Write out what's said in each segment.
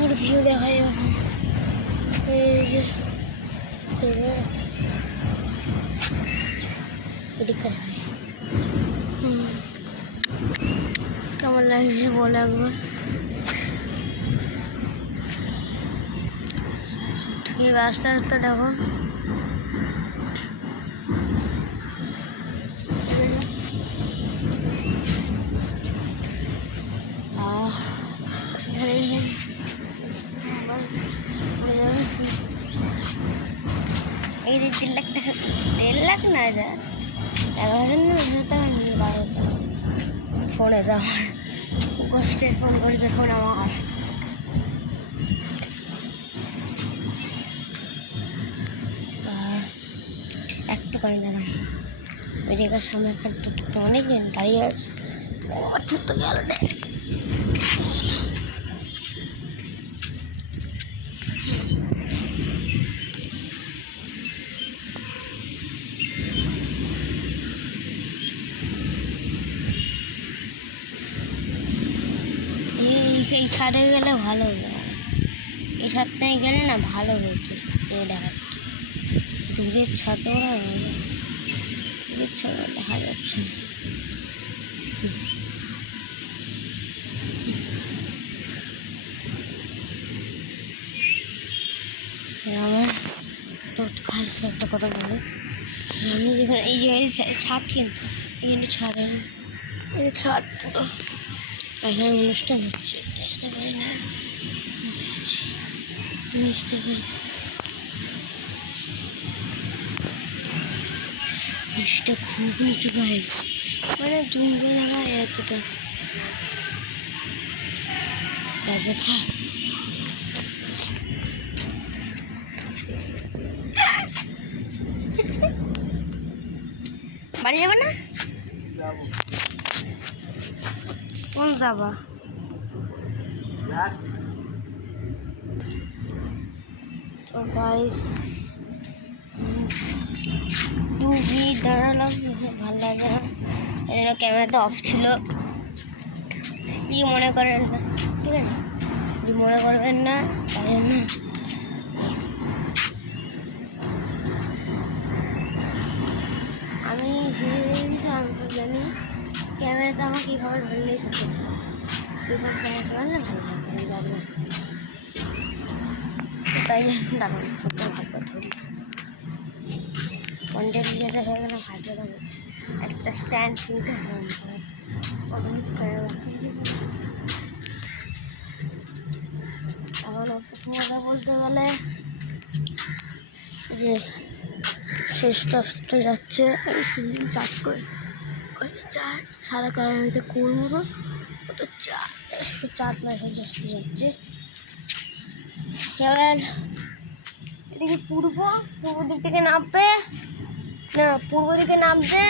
और व्यू देखा কেমন লাগছে বলে একবার। আস্তে আস্তে দেখো এই 1.5 লাখ টাকা, 1.5 লাখ না, 11,000 টাকা নিয়ে 12,000 টাকা ফোনে যাও। কষ্টের ফোন করবে, ফোন আমার আর একটু করে দাঁড়ান। ওই জায়গার সামনে একটা অনেক দাঁড়িয়ে আছে, তো গেল না। এই ছাদে গেলে ভালো হবে, এই ছাদটায় গেলে না ভালো হতো। এই দেখা যাচ্ছে দূরের ছাদও না, দূরের ছাদ দেখা যাচ্ছে না। আমার তো খাস একটা কথা বলে, আমি যেখানে এই জায়গায় ছাদ কিন্তু এখানে ছাদ, এই ছাদ পুরো এখানে অনুষ্ঠান হচ্ছে, দেখতে পারি না নিচ থেকে। নিচটা খুব নিচু গাইস, মানে দুটো দেখা এতটা গাছ। বাড়ি যাবে না? কোন যাবা? তো গাইস দাঁড়ালাম, ভালো লাগে না, ক্যামেরাটা অফ ছিল। কি মনে করেন না, ঠিক আছে, কি মনে করবেন না, তাই জন্য আমি আমি জানি ক্যামেরাটা আমার কীভাবে ধরলেই থাকে, কীভাবে ক্যামেরা ধরলে ভালো লাগবে, তাই জন্য দাঁড়ান ফটো ভালো ধরি। কন্টেন্ট ক্রিয়েটার হয়ে গেলে ভালো লাগছে, একটা স্ট্যান্ড কিনতে হবে। এখন কথা বলতে গেলে যে শেষটা আসতে যাচ্ছে, চাট করে চাট সাদা কালার হইতে কোল মতো ওটা চাট মাইসে আসতে যাচ্ছে। এবার এদিকে পূর্ব দিক থেকে নামবে না, পূর্ব দিকে নামতে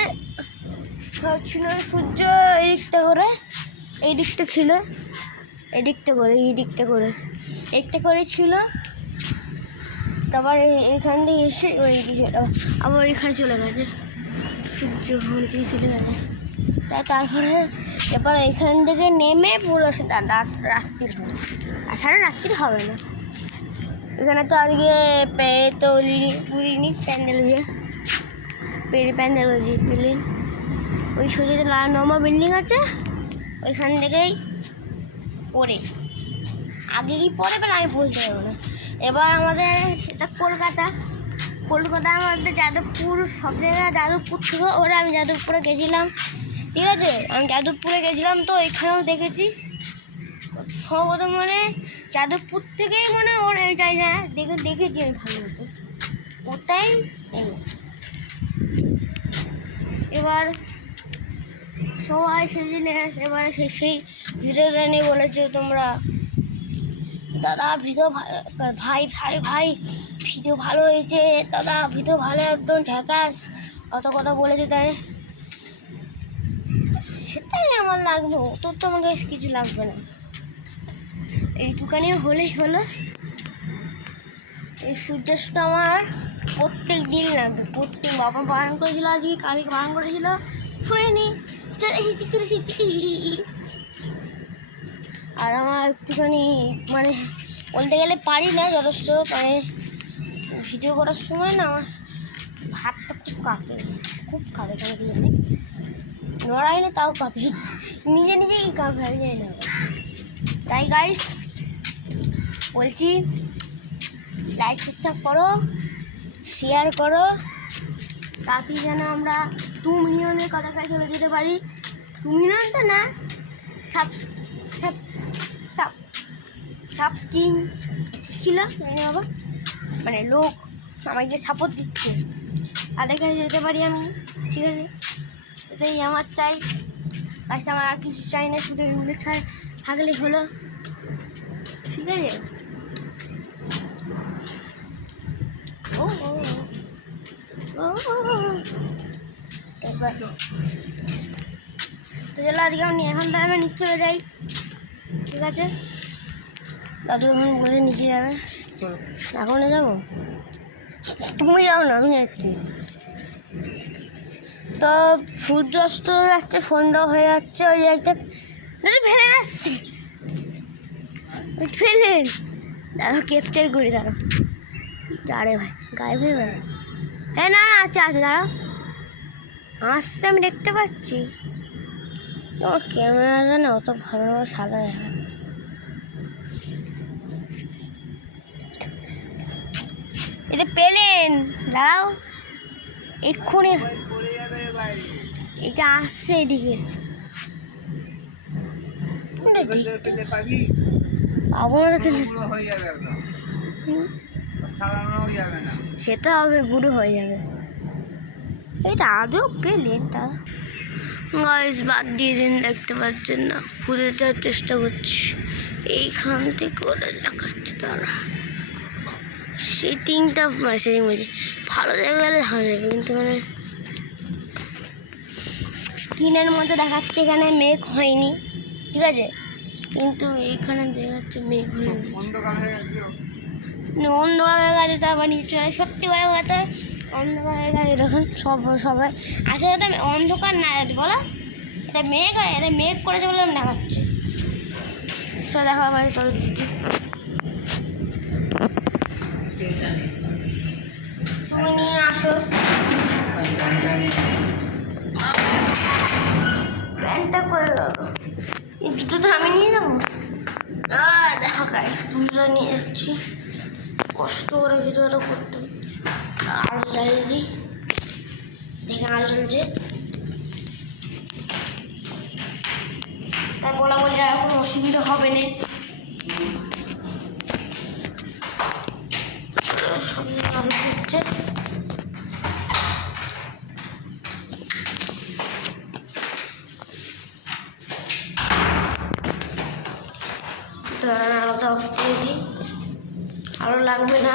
ছিল সূর্য এই দিকটা করে, এই দিকটা ছিল, এই দিকটা করে, এই দিকটা করে, একটা করে ছিল। তারপর এইখান থেকে এসে ওই আবার এখানে চলে গেছে, সূর্য থেকে চলে গেছে। তারপরে এবার এখান থেকে নেমে পুরো সেটা রাত্রির হবে, আর সারা রাত্রির হবে না। এখানে তো আজকে তো উড়িনি প্যান্ডেল দিয়ে, প্যান্ডেল পেলেন ওই সোজা যে নম্বর বিল্ডিং আছে ওইখান থেকেই পরে, আগে কি পরে এবার আমি বলতে পারবো না। এবার আমাদের এটা কলকাতা আমাদের যাদবপুর, সব জায়গায় যাদবপুর ছিল, ওরা আমি যাদবপুরে গেছিলাম, ঠিক আছে। আমি যাদবপুরে গেছিলাম, তো এখানেও দেখেছি সম্ভবত, মানে যাদবপুর থেকেই মানে ওর এই জায়গায় দেখেছি আমি ভালো মতো ওটাই। এবার সবাই সেদিনে এবারে সেই ভিডিওটা নিয়ে বলেছে তোমরা, দাদা ভিডিও ভাই ভিডিও ভালো হয়েছে, দাদা ভিডিও ভালো, একদম ঝাকাস, অত কথা বলেছে। তাই সেটাই আমার লাগবে, তোর তো আমার কাছে কিছু লাগবে না, এইটুকানি হলেই হলো। এই সূর্যাস্তটা আমার প্রত্যেক দিন লাগবে, প্রত্যেক বাবা বারণ করেছিল, আজকে কালকে বারণ করেছিল, শুনিনি, চলে এসেছি। আর আমার একটুখানি মানে বলতে গেলে পারি না যথেষ্ট, মানে ভিডিও করার সময় না আমার হাতটা খুব কাঁপে কেন কি জানি, নড়াই না তাও কাঁপে, নিজেই কাঁপে, আমি জানি না। তাই গাইস বলছি, লাইক সাবস্ক্রাইব করো, শেয়ার করো, তাতে যেন আমরা 2 মিলিয়নের কাছাকাছি চলে যেতে পারি। 2 মিলিয়ন তো না, সাবস্ক্রাইব ছিল বাবা, মানে লোক আমাকে সাপোর্ট দিচ্ছে, তাদের কাছে যেতে পারি আমি, ঠিক আছে। এটাই আমার চাই গাইস, আমার আর কিছু চাই না, শুধু এগুলো থাকলে হলো, ঠিক আছে। ও তো চলো আজকে আমি এখন তাহলে নিচে চলে যাই, ঠিক আছে। দাদু এখন বলে নিচে যাবে, এখনই যাবো, তুমি যাও না, আমি যাচ্ছি। তো সূর্য অস্ত যাচ্ছে, সন্ধ্যা হয়ে যাচ্ছে, ওই একটা দাদু ফেলে আসছে, ফেলেন, দাদা ক্যাপচার করে দাঁড়ো, আরে ভাই গায়েব হয়ে গেল। হ্যাঁ না আছে দাঁড়াও, আসছে, আমি দেখতে পাচ্ছি। তোমার ক্যামেরাটা না অত ভালো সাদা দেখা, এটা পেলেন, দাঁড়াও এক্ষুনি, এটা আসছে এদিকে, সেটা হবে, গুঁড়ো হয়ে যাবে। এটা আদৌ পেলেন, তা গাইস বাদ দিয়ে দিন, দেখতে পাচ্ছেন না, খুঁজে যাওয়ার চেষ্টা করছি, এইখান থেকে ওটা দেখাচ্ছে, তারা সেটিংটা মানে সেটিং বলছি, ভালো জায়গা গেলে ভালো যাবে, কিন্তু মানে স্ক্রিনের মধ্যে দেখাচ্ছে এখানে মেঘ হয়নি, ঠিক আছে, কিন্তু এইখানে দেখাচ্ছে মেঘ হয়ে গেছে, অন্ধকার হয়ে গেছে। তারপর নিচে সত্যি করে কথা, অন্ধকার হয়ে গেছে, দেখুন সবাই আসলে তো অন্ধকার না বলো, এটা মেঘ হয়, এটা মেঘ করেছে বলে দেখাচ্ছে, সব দেখা আমার তোর দিচ্ছি, তুমি নিয়ে আসো প্যান্টটা, করে গেল এই জুতোটা আমি নিয়ে যাবো, দেখো গাইস দুটো নিয়ে যাচ্ছি, কষ্ট করে ভিডিওটা করতে, আরো জ্বালিয়ে দিই, দেখে আরো চলছে, তার বলা বলে আর কোনো অসুবিধা হবে না, সব আলো হচ্ছে, আলোটা অফ করেছি, আলো লাগবে না,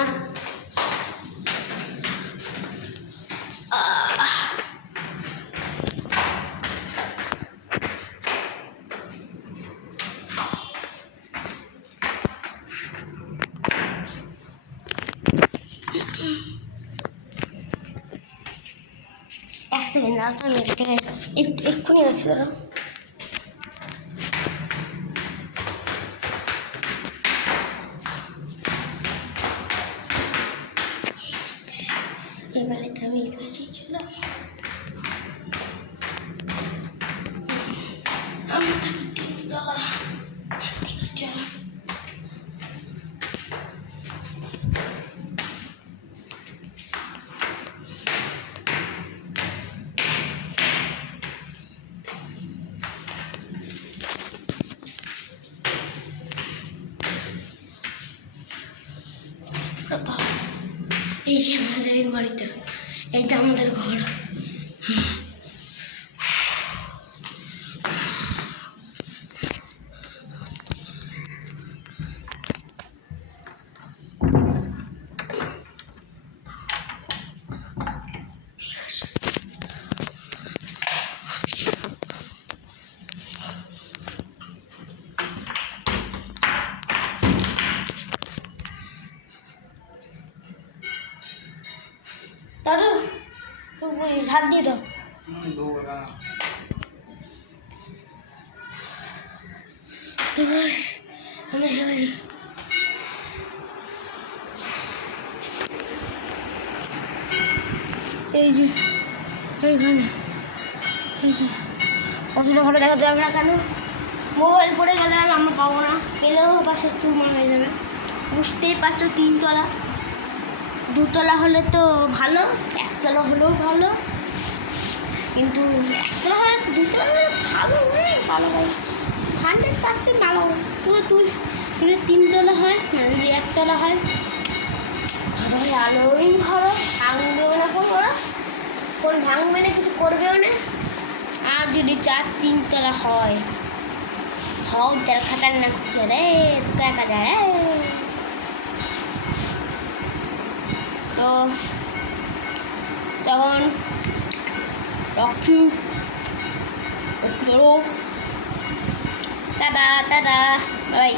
এক সেকেন্ড আমি এক্ষুনি আছি, ধরো এবারে আমি পেয়েছি, ছিলাম আমি থাকি 3 তলা, ঠিক আছে। এই যে আমাদের এই বাড়িটা, এইটা আমাদের ঘর। দাদু ঝাঁট দিয়ে দাও। আমরা খেলাছি। এই যে এইখানে এই যে অতটা ভালো দেখাতে যাবে না কেন? মোবাইল পড়ে গেলে আর আমরা পাবো না, পেলেও বাসার চুরমার হয়ে যাবে। বুঝতেই পারছো, 3 তলা, 2 তলা হলে তো ভালো, 1 তলা হলেও ভালো, কিন্তু 1 তলা হলে 2 তলা হলে ভালো, ভালো ভাই, 100% ভালো। তুই যদি 3 তলা হয়, যদি 1 তলা হয়, ভাই আলোই ভালো, ভাঙবেও না কোন ভাঙবে না, কিছু করবেও না। আর যদি 4-3 তলা হয়, তার খাতারনাক হচ্ছে রে, তোকে একা যায় রে। তো তখন রাখছি, টাটা টাটা, বাই।